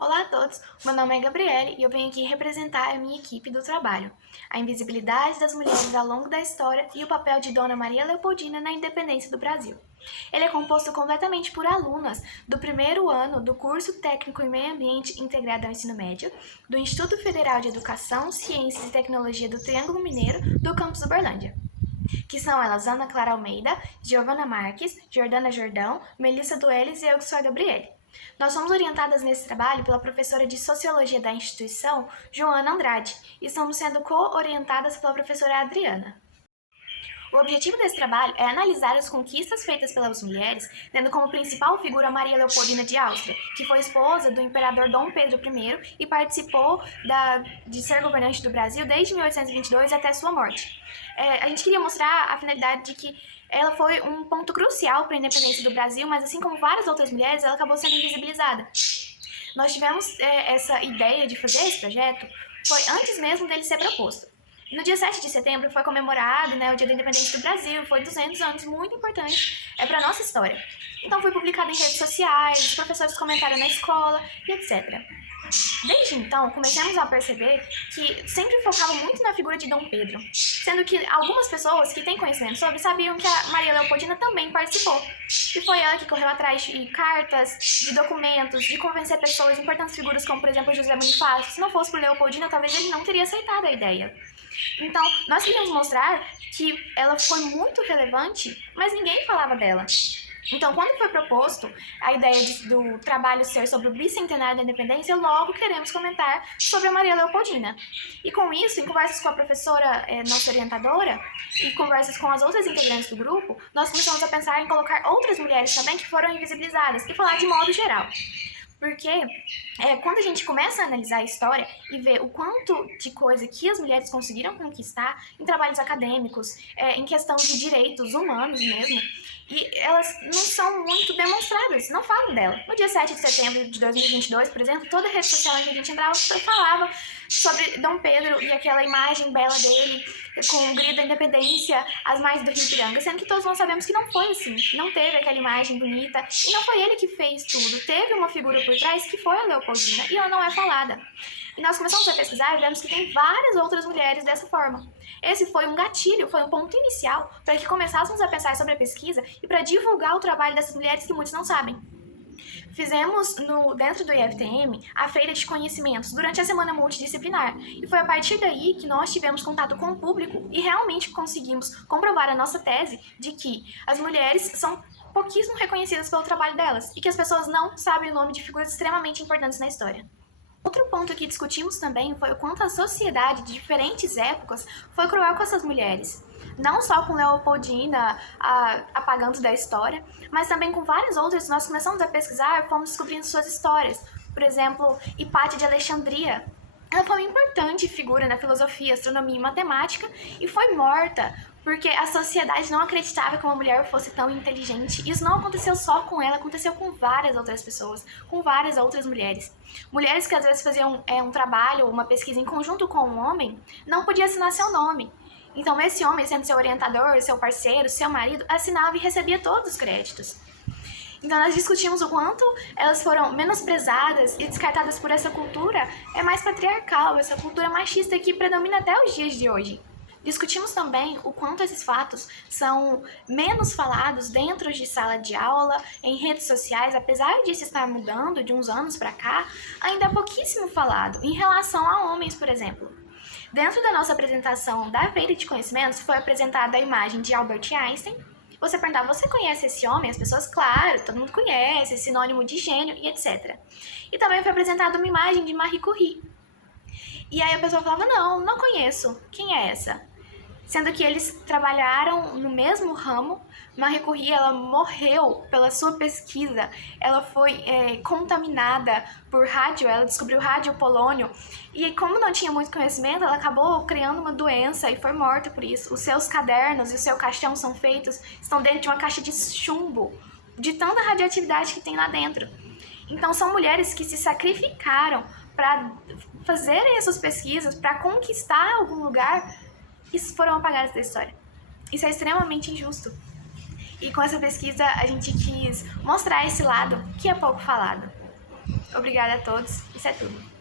Olá a todos, meu nome é Gabriele e eu venho aqui representar a minha equipe do trabalho, a invisibilidade das mulheres ao longo da história e o papel de Dona Maria Leopoldina na independência do Brasil. Ele é composto completamente por alunas do primeiro ano do curso técnico em meio ambiente integrado ao ensino médio, do Instituto Federal de Educação, Ciências e Tecnologia do Triângulo Mineiro, do campus Uberlândia, que são elas Ana Clara Almeida, Giovana Marques, Jordana Jordão, Melissa Dueles e eu que sou a Gabriele. Nós somos orientadas nesse trabalho pela professora de Sociologia da instituição, Joana Andrade, e estamos sendo co-orientadas pela professora Adriana. O objetivo desse trabalho é analisar as conquistas feitas pelas mulheres, tendo como principal figura Maria Leopoldina de Áustria, que foi esposa do imperador Dom Pedro I e participou de ser governante do Brasil desde 1822 até sua morte. A gente queria mostrar a finalidade de que ela foi um ponto crucial para a independência do Brasil, mas assim como várias outras mulheres, ela acabou sendo invisibilizada. Nós tivemos essa ideia de fazer esse projeto foi antes mesmo dele ser proposto. No dia 7 de setembro foi comemorado, o Dia da Independência do Brasil, foi 200 anos, muito importante para a nossa história. Então foi publicado em redes sociais, os professores comentaram na escola e etc. Desde então, começamos a perceber que sempre focava muito na figura de Dom Pedro, sendo que algumas pessoas que têm conhecimento sobre sabiam que a Maria Leopoldina também participou. E foi ela que correu atrás de cartas, de documentos, de convencer pessoas, importantes figuras como, por exemplo, José Bonifácio. Se não fosse por Leopoldina, talvez ele não teria aceitado a ideia. Então, nós queríamos mostrar que ela foi muito relevante, mas ninguém falava dela. Então, quando foi proposto a ideia do trabalho ser sobre o bicentenário da independência, logo queremos comentar sobre a Maria Leopoldina. E com isso, em conversas com a professora, nossa orientadora, e conversas com as outras integrantes do grupo, nós começamos a pensar em colocar outras mulheres também que foram invisibilizadas e falar de modo geral. Porque quando a gente começa a analisar a história e ver o quanto de coisa que as mulheres conseguiram conquistar em trabalhos acadêmicos, em questão de direitos humanos mesmo, e elas não são muito demonstradas, não falam dela. No dia 7 de setembro de 2022, por exemplo, toda rede social em que a gente entrava falava sobre Dom Pedro e aquela imagem bela dele com o grito da independência às margens do Rio Ipiranga, sendo que todos nós sabemos que não foi assim, não teve aquela imagem bonita, e não foi ele que fez tudo, teve uma figura por trás que foi a Leopoldina, e ela não é falada. E nós começamos a pesquisar e vemos que tem várias outras mulheres dessa forma. Esse foi um gatilho, foi um ponto inicial para que começássemos a pensar sobre a pesquisa e para divulgar o trabalho dessas mulheres que muitos não sabem. Fizemos dentro do IFTM a feira de conhecimentos durante a semana multidisciplinar e foi a partir daí que nós tivemos contato com o público e realmente conseguimos comprovar a nossa tese de que as mulheres são pouquíssimo reconhecidas pelo trabalho delas e que as pessoas não sabem o nome de figuras extremamente importantes na história. Outro ponto que discutimos também foi o quanto a sociedade de diferentes épocas foi cruel com essas mulheres. Não só com Leopoldina apagando da história, mas também com várias outras. Nós começamos a pesquisar e fomos descobrindo suas histórias. Por exemplo, Hipátia de Alexandria. Ela foi uma importante figura na filosofia, astronomia e matemática e foi morta porque a sociedade não acreditava que uma mulher fosse tão inteligente. Isso não aconteceu só com ela, aconteceu com várias outras pessoas, com várias outras mulheres. Mulheres que às vezes faziam um trabalho, uma pesquisa em conjunto com um homem, não podia assinar seu nome. Então esse homem, sendo seu orientador, seu parceiro, seu marido, assinava e recebia todos os créditos. Então nós discutimos o quanto elas foram menosprezadas e descartadas por essa cultura mais patriarcal, essa cultura machista que predomina até os dias de hoje. Discutimos também o quanto esses fatos são menos falados dentro de sala de aula, em redes sociais, apesar disso estar mudando de uns anos para cá, ainda é pouquíssimo falado em relação a homens, por exemplo. Dentro da nossa apresentação da Feira de Conhecimentos foi apresentada a imagem de Albert Einstein. Você perguntava, você conhece esse homem? As pessoas, claro, todo mundo conhece, sinônimo de gênio e etc. E também foi apresentada uma imagem de Marie Curie. E aí a pessoa falava, não conheço, quem é essa? Sendo que eles trabalharam no mesmo ramo. Marie Curie, ela morreu pela sua pesquisa, ela foi contaminada por rádio, ela descobriu radiopolônio, e como não tinha muito conhecimento, ela acabou criando uma doença e foi morta por isso. Os seus cadernos e o seu caixão estão dentro de uma caixa de chumbo, de tanta radioatividade que tem lá dentro. Então são mulheres que se sacrificaram para fazerem essas pesquisas, para conquistar algum lugar, e foram apagadas da história. Isso é extremamente injusto. E com essa pesquisa a gente quis mostrar esse lado que é pouco falado. Obrigada a todos, isso é tudo.